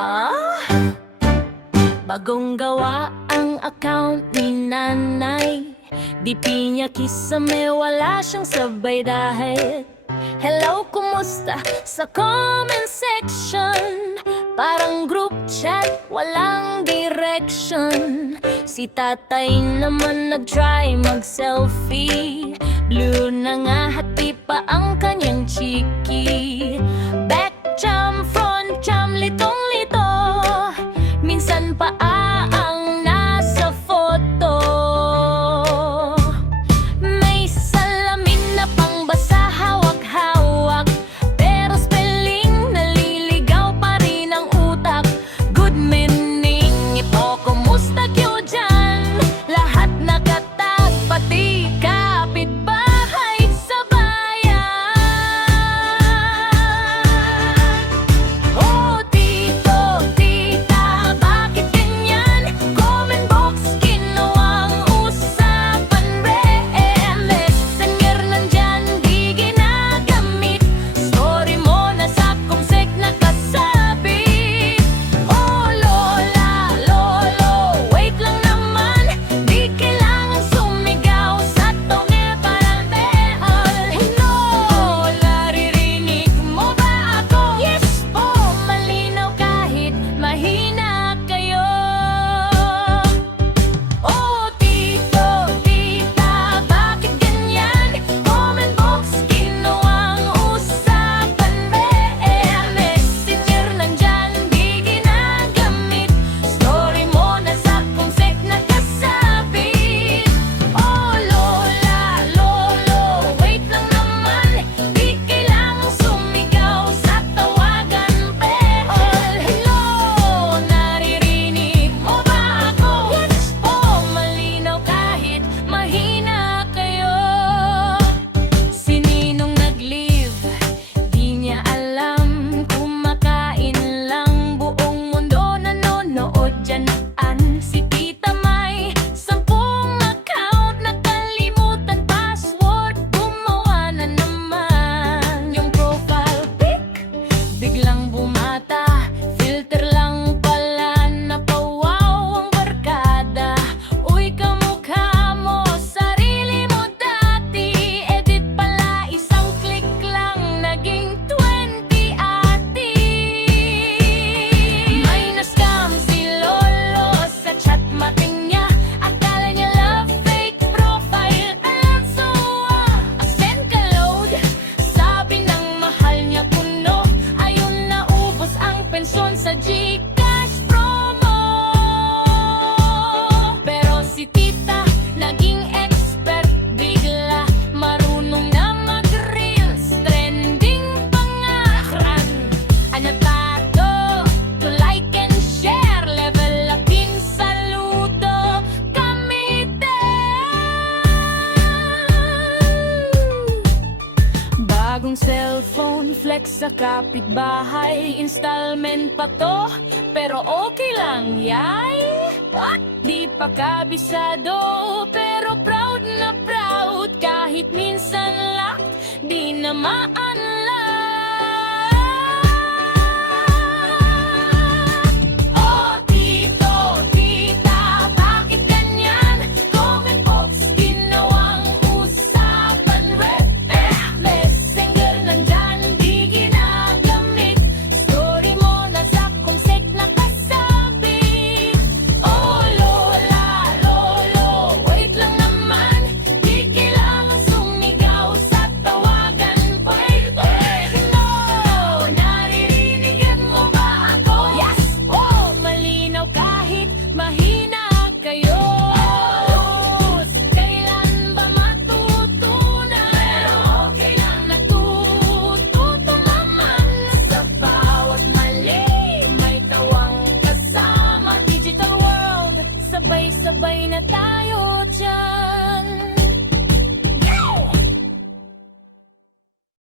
Ah, bagong gawa ang account ni nanay. Di pinya kisame, wala siyang sabay dahil hello, kumusta sa comment section. Parang group chat, walang direction. Si tatay naman nag-try mag-selfie. Blue na nga, hati pa ang kanyang chiki. Back cam, front cam, litong-lito. Minsan pa ang nasa photo. May salamin na pangbasa, hawak-hawak. Pero spelling, naliligaw pa rin ang utak. Good meaning ito, kumusta kayo dyan? Lahat nakatag, pati kapitbahay sa bayan. Oh, tito, tita, bakit ganyan? Comment box, ginawang usapan re. Messenger nandyan, di ginagamit. Story mo na sa kumsek nakasabit. Oh, lola, lolo, wait lang naman. Di kailangan sumigaw sa tonge parang behal. Hello, naririnig mo ba ako? Yes po, malinaw kahit mahina kayo. Oh, tito, tita, bakit ganyan? Comment box, ginawang usapan re. Messenger nandyan, di ginagamit. Story mo na sa kumsek nakasabit. Oh, lola, lolo, wait lang naman. Di kailangang sumigaw sa tawagan behal. Hello, naririnig mo ba ako? Yes po, malinaw kahit mahina kayo. Si Ninong nag-leave, di niya alam. Kumakain lang, buong mundo nanonood dyan. Si Tita May, 10 account, nakalimutan password. Gumawa na naman yung profile pic, biglang bumata. Filter lang pala, napawaw ang barkada. Uy, kamukha mo, sarili mo dati. Edit pala, isang click lang, naging 20 ati. May na-scam si lolo sa chat mating niya. Akala niya love, fake profile, alam suwa. Send ka load, sabi ng mahal niya puno. Ayun, naubos ang pensyon sa GCash promo. Pero si tita, naging expert bigla. Marunong na mag-reels, trending pa nga. Anotado, to like and share. Level up din, saludo kami din. Bagong cellphone, flex sa kapitbahay. Installment pa to, pero okay lang, yay. What? Di pa kabisado, pero proud na proud. Kahit minsan locked, di na ma-unlock.